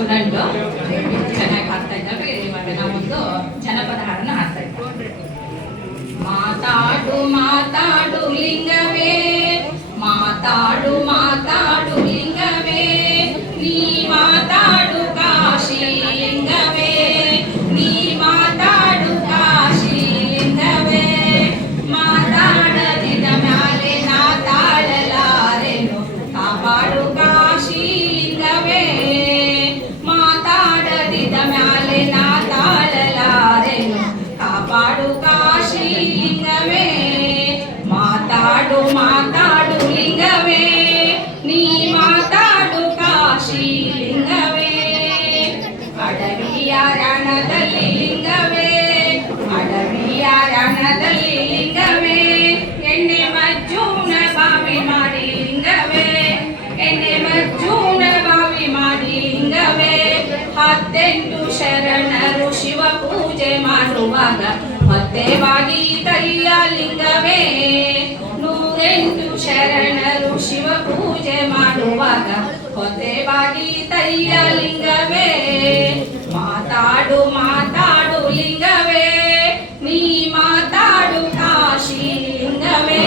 Student ಚೆನ್ನಾಗಿ ಹಾಡ್ತಾ ಇದ್ದಾರೆ. ಇವಾಗ ನಾವೊಂದು ಜನಪದ ಹಾಡನ್ನು ಹಾಡ್ತಾ ಇದ್ದೀವಿ. ಮಾತಾಡು ಮಾತಾಡು ಲಿಂಗವೇ, ಮಾತಾಡು ಮಾತಾಡು ಲಿಂಗವೇ, ನೀ ಮಾತಾಡು ಕಾಶಿ ಲಿಂಗವೇ, ನೀ ಮಾತಾಡು ಕಾಶಿ ಲಿಂಗವೇ, ಮಾತಾಡದಿದ ಮ್ಯಾಲೆ ನಾ ತಾಳಲಾರೆನು, ಕಾಪಾಡು ಕಾಶಿ ಲಿಂಗವೇ, ಮಾತಾಡದಿದ ಮ್ಯಾಲೆ ನಾ ತಾಳಲಾರೆನು, ಕಾಪಾಡು ಕಾಶಿ ಲಿಂಗವೇ, ಮಾತಾಡು ಮಾತಾಡು ಲಿಂಗವೇ, ನೀ ಮಾತಾಡು ಕಾಶಿ ಲಿಂಗವೇ, ಅಡವಿಯ ರಣದಲ್ಲಿ ಲಿಂಗವೇ, ಅಡವಿಯ ರಣದಲ್ಲಿ ಲಿಂಗವೇ, ಎಣ್ಣೆ ಮಜ್ಜೂನ ಬಾವಿ ಮಾಡಿ ಲಿಂಗವೇ, ಎಣ್ಣೆ ಮಜ್ಜೂನ ಬಾವಿ ಮಾಡಿ ಲಿಂಗವೇ, 18 ಶರಣರು ಶಿವ ಪೂಜೆ ಮಾಡುವಾಗ ಮತ್ತೇವಾಗಿ ತಯ್ಯ ಲಿಂಗವೇ, 108 ಶರಣರು ಶಿವ ಪೂಜೆ ಮಾಡುವಾಗ ಹೊತ್ತೆವಾಗಿ ತಯ್ಯ ಲಿಂಗವೇ, ಮಾತಾಡು ಮಾತಾಡು ಲಿಂಗವೇ, ನೀ ಮಾತಾಡು ಕಾಶಿ ಲಿಂಗವೇ,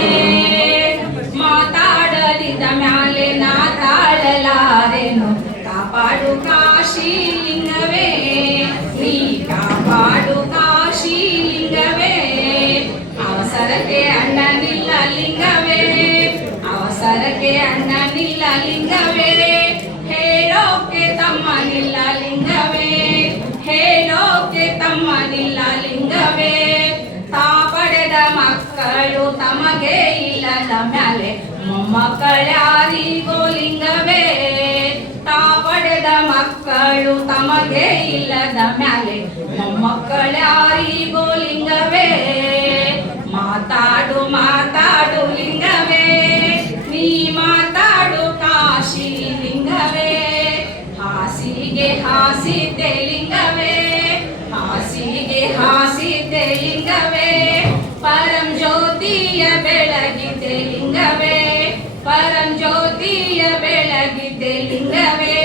ಮಾತಾಡದಿದ ಮ್ಯಾಲೆ ನಾ ತಾಳಲಾರೆನು, ಕಾಪಾಡು ಕಾಶಿ ಲಿಂಗವೇ, ನೀ ಕಾಪಾಡು ಕಾಶಿ ಲಿಂಗವೇ, ಅವಸರಕ್ಕೆ ಅಣ್ಣನಿಲ್ಲ ಲಿಂಗವೇ, ಅವಸರಕ್ಕೆ ಅಣ್ಣನಿಲ್ಲ ಲಿಂಗವೇ, ಹೇಳೋಕೆ ತಮ್ಮನಿಲ್ಲ ಲಿಂಗವೇ, ಹೇಳೋಕೆ ತಮ್ಮನಿಲ್ಲ ಲಿಂಗವೇ, ತಾ ಪಡೆದ ಮಕ್ಕಳು ತಮಗೆ ಇಲ್ಲದ ಮ್ಯಾಲೆ ಮೊಮ್ಮಕ್ಕಳ್ಯಾರಿಗೋ ಲಿಂಗವೇ, ತಾ ಪಡೆದ ಮಕ್ಕಳು ತಮಗೆ ಇಲ್ಲದ ಮ್ಯಾಲೆ ಮೊಮ್ಮಕ್ಕಳ್ಯಾರಿಗೋ ಲಿಂಗವೇ, ಮಾತಾಡು ಮಾತಾಡು ಲಿಂಗವೇ, ನೀ ಮಾತಾಡು ಕಾಶಿ ಲಿಂಗವೇ, ಹಾಸಿಗೆ ಹಾಸಿದ್ದೆ ಲಿಂಗವೇ, ಹಾಸಿಗೆ ಹಾಸಿದ್ದೆ ಲಿಂಗವೇ, ಪರಂ ಜ್ಯೋತಿಯ ಬೆಳಗಿದ್ದೆ ಲಿಂಗವೇ, ಪರಂ ಜ್ಯೋತಿಯ ಬೆಳಗಿದ್ದೆ ಲಿಂಗವೇ,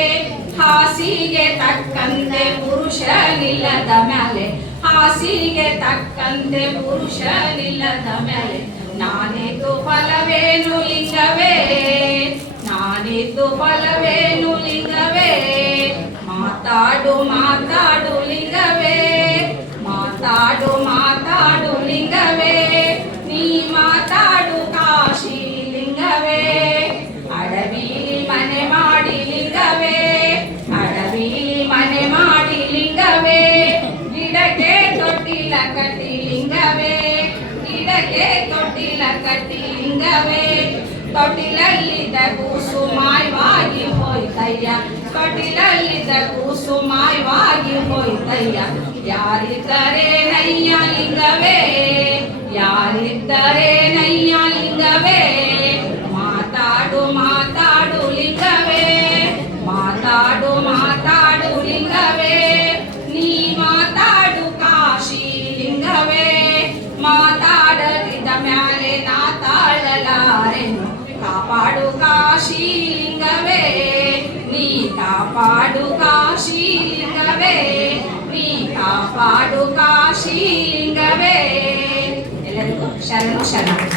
ಹಾಸಿಗೆ ತಕ್ಕಂತೆ ಪುರುಷನಿಲ್ಲದ ಮ್ಯಾಲೆ, ಹಾಸಿಗೆ ತಕ್ಕಂತೆ ಪುರುಷನಿಲ್ಲದ ಮ್ಯಾಲೆ, ನಾನಿದ್ದು ಫಲವೇನು ಲಿಂಗವೇ, ನಾನಿದ್ದು ಫಲವೇನು ಲಿಂಗವೇ, ಮಾತಾಡು ಮಾತಾಡು ಲಿಂಗವೇ, ಮಾತಾಡು ಮಾತಾಡು ಲಿಂಗವೇ, ನೀ ಮಾತಾಡು ಕಾಶಿ ಲಿಂಗವೇ, ಅಡವಿಲಿ ಮನೆ ಮಾಡಿ ಲಿಂಗವೇ, ಅಡವಿಲಿ ಮನೆ ಮಾಡಿ ಲಿಂಗವೇ, ಗಿಡಕ್ಕೆ ತೊಟ್ಟಿಲ ಕಟ್ಟಿ ಲಿಂಗವೇ, ಗಿಡಕ್ಕೆ ತೊಟ್ಟಿಲ ಕಟ್ಟಿ ಲಿಂಗವೇ, ತೊಟ್ಟಿಲಲ್ಲಿದ್ದ ಕೂಸು ಮಾಯವಾಗಿ ಹೋಯ್ತಯ್ಯ, ತೊಟ್ಟಿಲಲ್ಲಿದ್ದ ಕೂಸು ಮಾಯವಾಗಿ ಹೋಯ್ತಯ್ಯ, ಯಾರಿದ್ದರೆ ನಯ್ಯ ಲಿಂಗವೇ, ಯಾರಿದ್ದರೆ ನಯ್ಯ ಲಿಂಗವೇ, ಮಾತಾಡು ಮಾತಾಡು ಲಿಂಗವೇ, ಮಾತಾಡು ಮಾತಾಡು ಲಿಂಗವೇ, ನೀ ಮಾತಾಡು ಕಾಶಿ ಲಿಂಗವೇ, ಮಾತಾಡದಿದ ಮ್ಯಾಲೆ ನಾ ತಾಳಲಾರೆನು, ಕಾಪಾಡು ಕಾಶಿ ಲಿಂಗವೇ, ನೀ ಕಾಪಾಡು ಕಾಶಿ ಲಿಂಗವೇ, ನೀ ಕಾಪಾಡು ಕಾಶಿ ಲಿಂಗವೇ. ಎಲ್ಲರಿಗೂ ಶರಣು ಶರಣ.